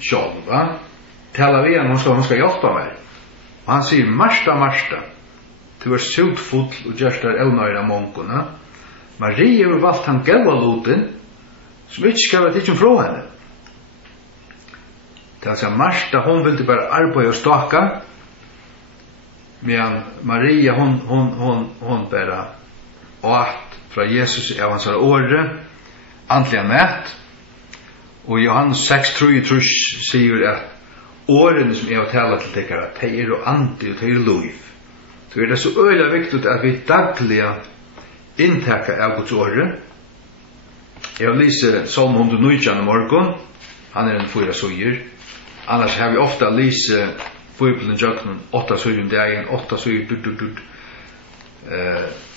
sjål, va? Tala vi han, hun skal hjelpe meg. Og han sier, Martha, Martha, du er sult full og gjørst der elnøyre av munkene. Maria har valgt han gøyva loten, som ikke skal være ikke fra henne. Det er altså Martha, hun ville bare arbeide og staka, men Maria, hun bare åt fra Jesus av hans åre, andliga mæt, og Johannes 6:3 sier at årene som jeg har talt til dere, de er andi og de er liv. Så er det så øyla viktig at vi daglig inntekker av Guds åre. Jeg har lyst Salm 119 i morgen, han er en 4 suger. Annars har vi ofta lyst Bibelen Jöknen 8 suger om dagen, 8 suger,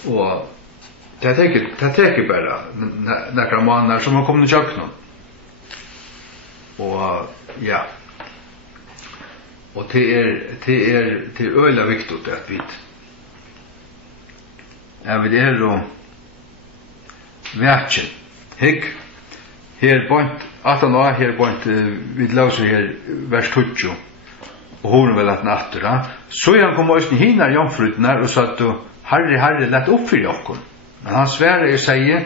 og det teker bare nekkar måneder som har kommet i Jöknen. Og ja, og det er øyla viktig at vi og vekje hikk her point 18 år her point vi lauser her vers 20 og horen vel at natter så han kom også hinnar jomfrutnar og sa at Herre lett opp for jokken, men han svære og sier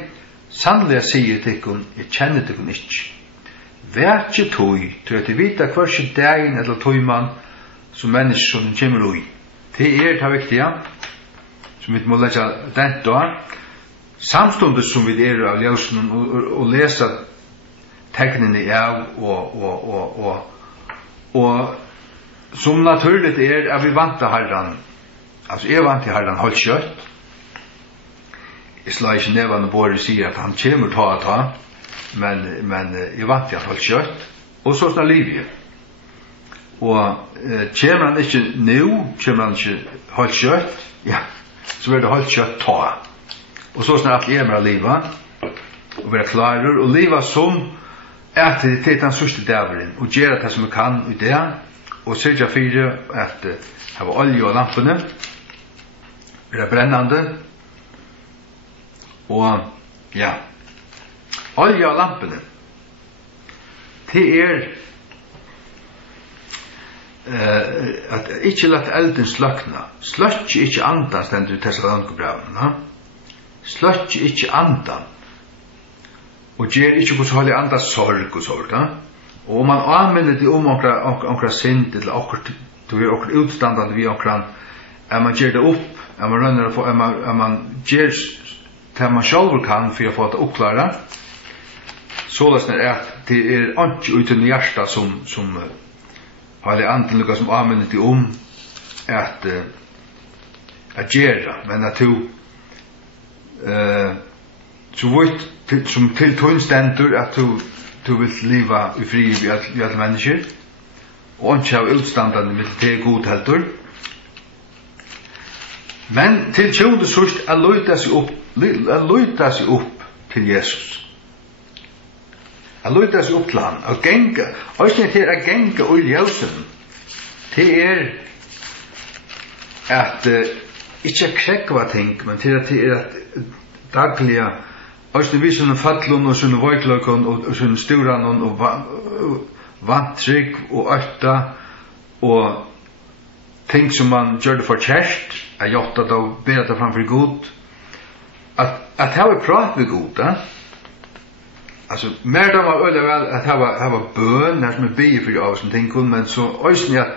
sannelig sier til ikon jeg kjenner til ikon ikke vekje tøy til at vita hversi dagen eller tøyman som mennesker som kommer ui. Det det viktige som vi må legge dent av samstundet som vi av ljøsen og lesa tegnene av og som naturligt at vi vant til herran altså jeg vant til herran holdt kjøtt jeg slår ikke nevan og båre sier at han kommer ta men jeg vant til at holdt kjøtt og så snart livet og kommer han ikke nå kommer han ikke holdt kjøtt ja så blir det holdt kjøtt ta. Og så snart alle er livet, og være klarer, og livet som til den sørste dæveren, og gjøre det som vi kan i det, og sørge for at ha olje og lampene, være brennende, og ja, olje og lampene, det at ikke lett elden sløkna, sløkje ikke andan, stendur i Thessalonikebrevene, sløkje ikke andan, og gjør ikke hos holde andan sorg og sånt, og man anvender det omkra synd, eller okkur utstandande vi okran, man gjør det opp, man rønner å få, man gjør det man selv kan for å få det oppklara, således at det ikke uten hjärsta som har det anten lukka som anvender det at gjøre, men at du så vidt som til tunnstendur at du vil leva i fri vi alle mennesker, og ikke av utstandene med det god heldur. Men til tjone sørst er løyta seg opp til Jesus. Er løyta seg opp til han, og genga, og til å genga og ljøsen, det at ikke krekva ting, men til at dagliga, og vi sånne fallon og sånne vøykløkon og sånne sturan og vantrygg og øtta og ting som man gjør det for kjært, gjort at å bera det framfor god, at det var prat med god, altså, mer da var øyla vel at det var bøn, her som bygge for av som ting, men så øysen jeg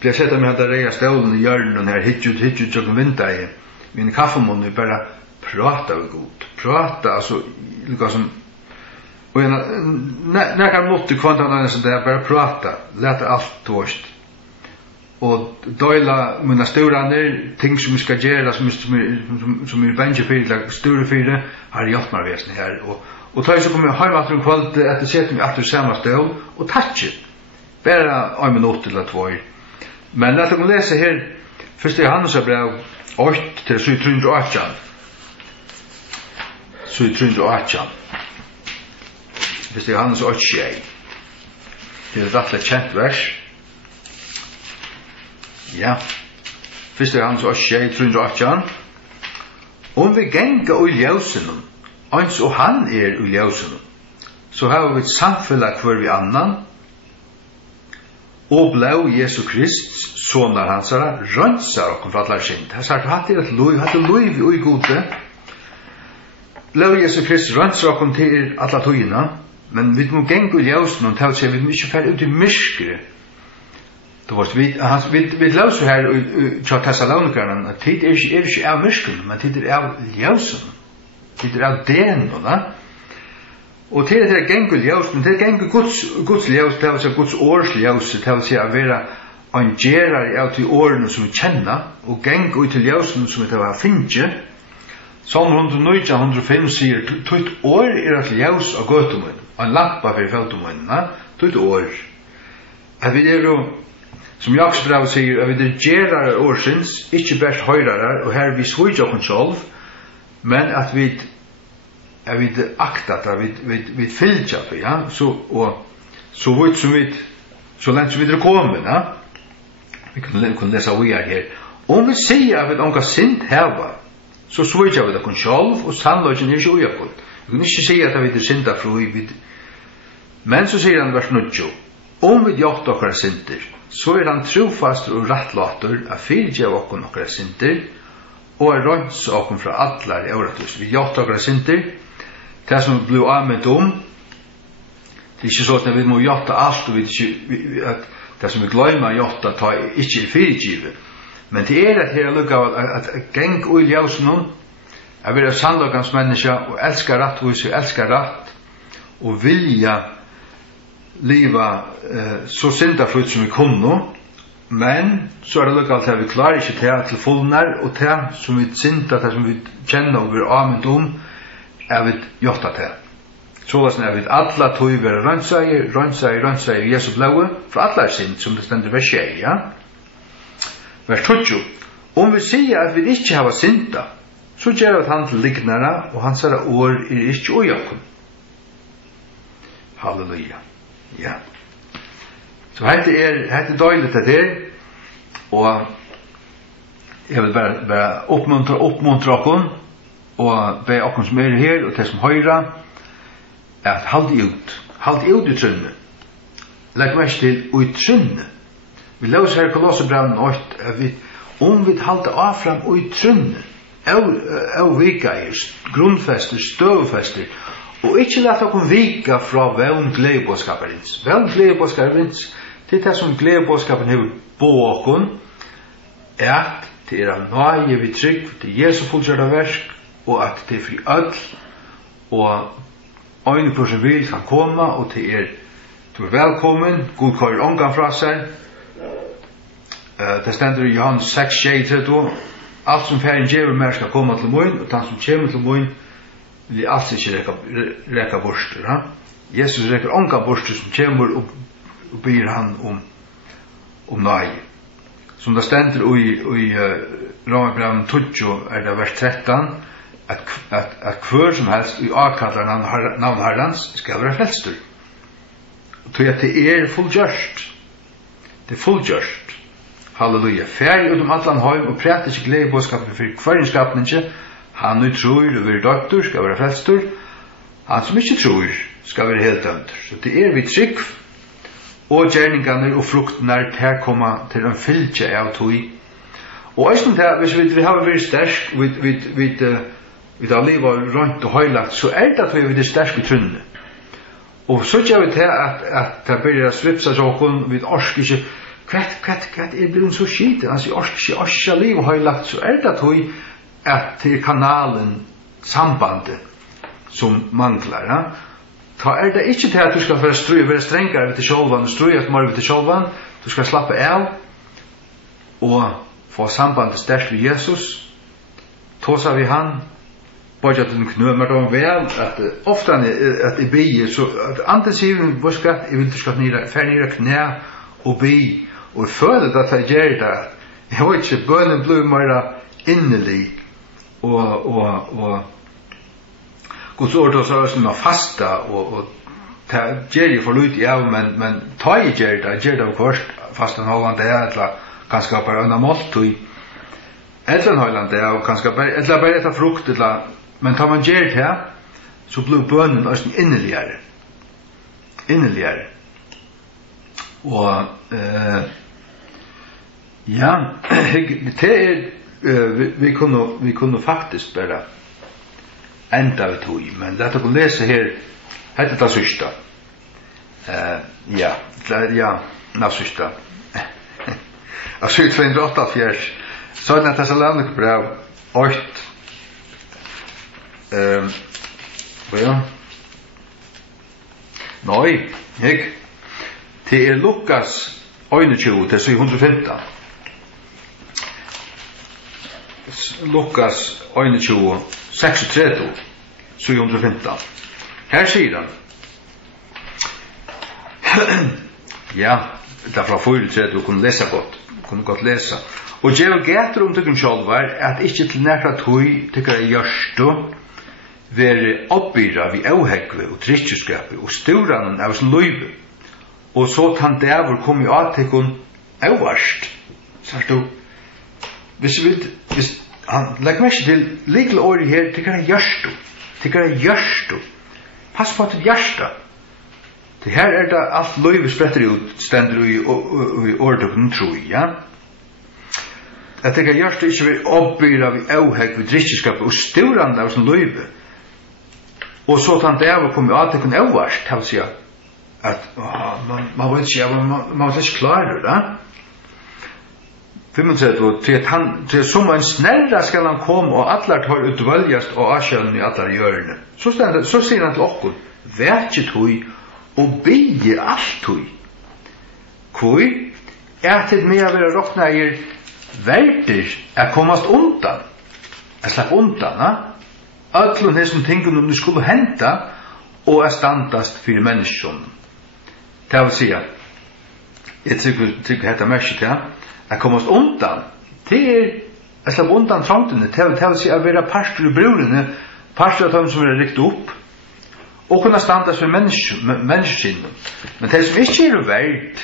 ble sett med at det reia stålen i hjørnen her, hitjut jokken vinda i mine kaffemån, vi bare prata med god, prata, altså, liksom, og når jeg måtte kvantan som det bare prata, lete alt tårst, og døyla mine sturaner, ting som vi skal gjøre, som vi bensje fyrir, sture fyrir, har jeg gjort meg vesen her, og da så kom jeg heim etter en kveld, etter sett meg etter samme stål, og tatsi, bare 1 minutt eller 2. Men la oss lese her, 1. Johannes brev 8 til 7:318. 7:318. 1. Johannes 8:6. Det er et kjent vers. Ja. 1. Johannes 8:6, 318. Om vi genga ui ljøsenen, ans og han ui ljøsenen, så har vi et samfellag hver vi annan, og blau Jesu Krist, sonar hansara, rønsar okkom fra allar synd. Han sagt, hatt et luiv ui gode, blau Jesu Krist, rønsar okkom til alla tøyina, men vi må genga ui ljøsenen, og til å vi må ikke fære ut i myskere. Vi løser her til Thessalonikerna, at tid ikke av myskene, men tid av ljøsenen. Tid av den, og til det gengur ljøsenen, det gengur Guds ljøs, det vil si Guds års ljøs, det vil si å være en gjerar av de årene som vi kjenner, og gengur ut til ljøsenen som vi har finnet. Salm 109-105 sier, «Tutt år et ljøs av gøtumen, en lampa for føtumen, tutt år». At vi jo, som Jakobsbrev sier, at vi gjerar årsins, ikke bært høyrarar, og her vi svøyja okkur sjálv, men at vi aktat, vi fylgja på, ja, så vidt som så lenge som vi kommet, ja, vi kunne lese vi her. Om vi sier at vi onka sint heva, så svøyja vi okkur sjálv, og sannløgjen ikke ujakkult. Vi kunne ikke si at vi sinta fru, men så sier han vers 9, om vi gjort okkar sinter, så han trofast og rattlater at fyrtjev okkur okkar sinter, og røns okkur fra allar i åratus. Vi gjort okkar sinter, det som blir anvendt det ikke sånn at vi må gjøre alt, og at det som vi glemmer å gjøre, ta ikke fyrtjive. Men det at her lukka at geng ui ljøsenen, at vi sannløkans menneske, og elskar rattvis, og elskar ratt, og vilja liva så syndafrutt som vi kunne, men så det lukka at vi klarer ikke til fullnar, og til som vi synda, til som vi kjenner og vi anvendt vi gjort det. Således vi alla tog være rønnsei, Jesu blaue, fra alla synd, som det stender vers 6, ja. Vers 20. Om vi sier at vi ikke har synda, så gjør vi at han til lignere, og hans år ikke ujakken. Halleluja. Ja. Så hette døyligt det der, og jeg vil bare oppmuntre okken, og be okken som her, og til som høyre, at halde ut i trunnet. Legg mest til ut trunnet. Vi løser her Kolosserbrevet 8, at om vi halde av fram ut trunnet, av vikaer, grunnfester, støvfester, og ikke lett okkur vika fra vevn gledebådskaperins. Vevn gledebådskaperins, det det som gledebådskapen hever på okkur, at det nøye vi trygg, det Jesu fullkjørda versk, og at det fri ødel, og øyne på som vil kan komme, og det du velkommen, god kører ångan fra seg. Det stender i Johannes 6:32, alt som færen djever mer skal komme til munn, og den som kommer til munn, vil alt ikke reka borster. Ja? Jesus reker ångan borster som kommer og byr han om nøye. Som det stender i Romerbrevet 20, det vers 13, at hver som helst i avkallar navn Herrens skal være frelstur. Og at det fullgjørst. Det fullgjørst. Halleluja. Færg ut allan heim og præt ikke gledebådskapen for hverjenskapen ikke. Han nu tror og vil døttur skal være frelstur. Han som ikke tror skal være helt dømter. Så det vi trygg og gjerningane og fruktene til å komme til en fylke av tog. Og eisen til, hvis vi har vært sterk, vi har livet rundt og høylagt, så det at vi er sterk i trunnet. Og så gjør vi til at det begynner å svipsa sjokken, vi orsker ikke, hva blevet så skit? Altså, jeg orsker ikke liv og høylagt, så det at det kanalen, sambandet, som mangler, ja. Ta det ikke til at du skal være strengere ved til sjålvan, og strøyet mer ved til sjålvan, du skal slappe av, og få sambandet sterkt ved Jesus, tåsa vi han, bare at den knømer dem vel, at ofte at det bier, så at andre sier vi, hvor skal jeg vil du skal nere knæ og bi, og føle at jeg gjør det, jeg vet ikke, bønnen blir mer innelig, og Guds ord og så som fasta, og det gjør jeg for lyd av, men ta jeg gjør det av først, fasta halvan det eller kanskje bare under måltøy, eller en halvan det, og kanskje bare etter frukt, men tar man gjør det, så blir bønnen også inneligere. Og ja, det vi kunne faktisk bare enda ved tog, men lett å lese her, hette det sørste. Sørste. Altså, 288, sånn at Thessalonika brev 8. Ja. Nei, ikke. Det Lukas 21 til 715. Lukas 21, 36, 715. Her sier han, ja, det fra 4, du kunne lese godt lese. Og jeg vil gæter tykken sjálvar, at ikke til nekra tøy tykker gjørstu, være oppbyra vi auhekve og trittjuskapi og sturanen av sin løyve. Og så kan dæver komme av tykken auvarst. Sart du, hvis han legger meg til likle året her, tykker gjørstu. Pass på at det gjørsta. Det her det alt løyve spretter ut, stender i åretukken tro, ja? At det gjørstu ikke vil oppbyra vi auhekve vi trittjuskapi og sturanen av sin løyve. Og så kan dæver komme av tykken auvarst, det vil si at man vet ikke, man vet ikke klarer det, 35, til som en snerra skal han komme, og allar tar utvalgjast og avkjølen i allar hjørne. Så sier han til okkur, vekje tøy, og bygge alt tøy. Hvor er til med å være råkneier verder er kommast undan. Jeg slapp undan, ja? Ötlun hesum tingun du skulle henta, og er standast fyrir menneskjum. Det vil si, jeg tykker hetta mersi til, at komast undan, det Jag släpp undan trångtene, det vill säga att vara pastor i brorene, pastor av dem som är rikt upp, och kunna standa för människosinnen. Men det som inte är värd,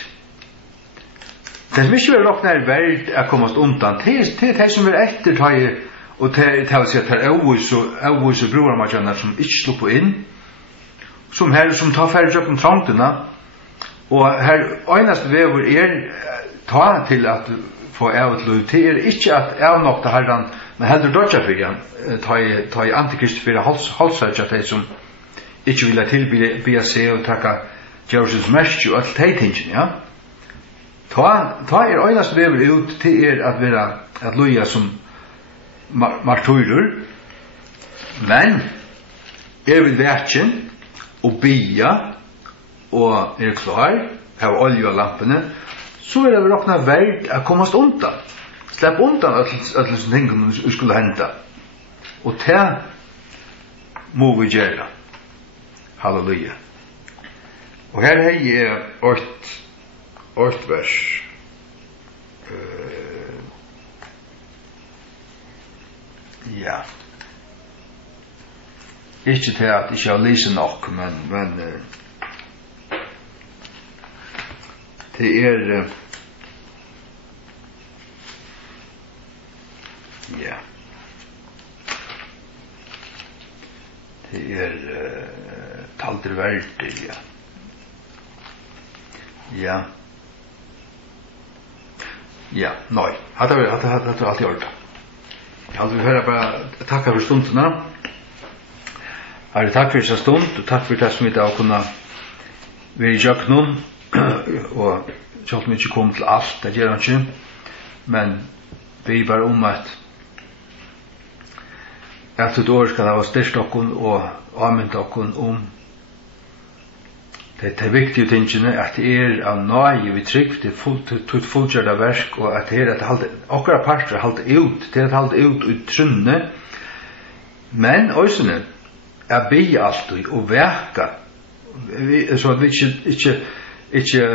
det som inte är råknar värd att komma undan, det är det som är eftertaget, och det vill säga att det är avvis och brorarmarknader som inte slår in, som tar färre upp om trångtene, og her øyneste vever ta til at få evet lov til ikke at avnokta herran, men heldur dodja fyrir han, ta i antikrist fyrir halsrætja de som ikke vilja tilbya seg og takka djævrsens mest og alt de tingene, ja. Ta øyneste vever ut til at loja som martyrer, men vil verken og bya og klar, har olje og lampene, så det råkna verd å komast undan. Släpp undan alle som ting som skulle henta. Og det må vi gjøre. Halleluja. Og her har jeg 8 vers. Ja. Ikke til at ikke har lyset nok, men det ja. Det talter verdig, ja. Ja. Ja, nei. Hadde alt i orden. Jeg vil høre bare takk for stundene. Takk for disse stund, og takk for det som vi da kunne være i jøknen, og selv om vi ikke kom til alt, det gjør han ikke, men vi bare om at et år skal det være styrst okken og anvendt okken om det er viktige tingene at det av nøye vi trygg til fullgjørda versk og at det at okkara parter halte ut det at halte ut i trunne men òsene er bi alltid og verka så at vi ikke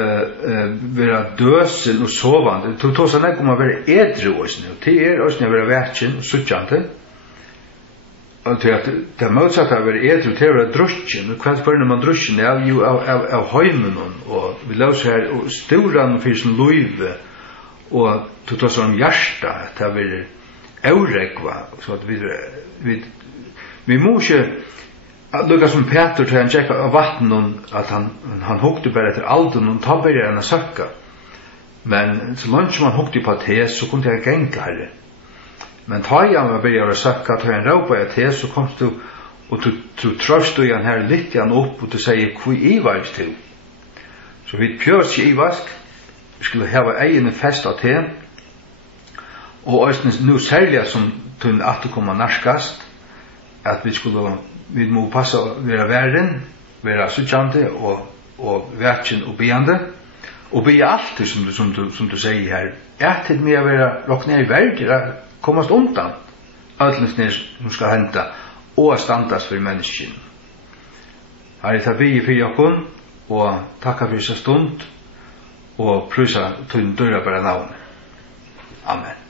vera døsen og sovande to sånn om å være edru òsene og det òsene å være verken og suttjante og til at det motsatte av å være edru til å være drusjen og hva for når man drusjen er jo av høymen og vi løs her og storan for sin løyve og til å sånn hjärsta at det er avregva så at vi må ikke lukka som Peter til han tjekka av vatten at han hukte bare etter alden og ta bare enn å søkka men så langt som han hukte på det så kunne jeg genka herre men ta jeg med begynner å søkka ta en råpa jeg til så kom du og du trøst du igjen her litt igjen opp og du sier hvor i varst til så vi pjørs ikke i vask vi skulle hava egene fest av te og nu særlig som tunn at du kommer narskast at vi må passe å være verden, være suttjante og verken og byande og bya alt som du sier her er til med å være råkne i verden komast undan öllensnes som skal henta og standas for menneskene. Her er det vi for jokken og takka for seg stund og prusa til døra bare navn. Amen.